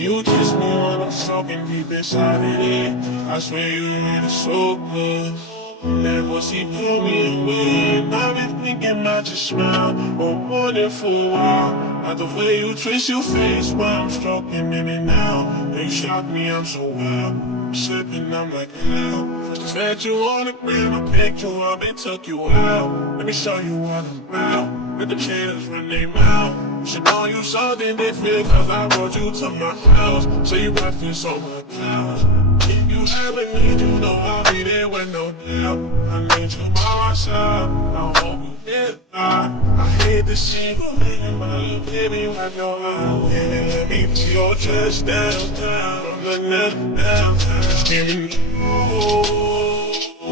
You kiss me when I'm soaking deep inside of it. I swear you made it so good. That pussy pull me away, and I've been thinking about your smile or wanting for a while. Like the way you twist your face while I'm stroking in and out. You shock me, I'm so wild. I'm slipping, I'm like, hell. The fact you wanna bring my picture up and took you out. Let me show you what I'm about. Let the cheaters run their mouth. Should know you something different, cause I brought you to my house. So you breakfast on my couch. If you ever need, you know I'll be there with no doubt. I need you by my side, I hope you get by. I hate to see you leaving, but baby, wipe your eyes. Baby, let me put your chest down, from the neck down. Give me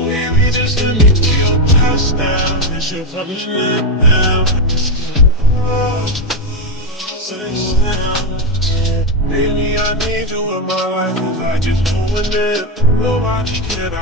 baby, just let me put your chest down. This shit from the neck down. Baby, I need you in my life, cause I just doing it. Nobody can.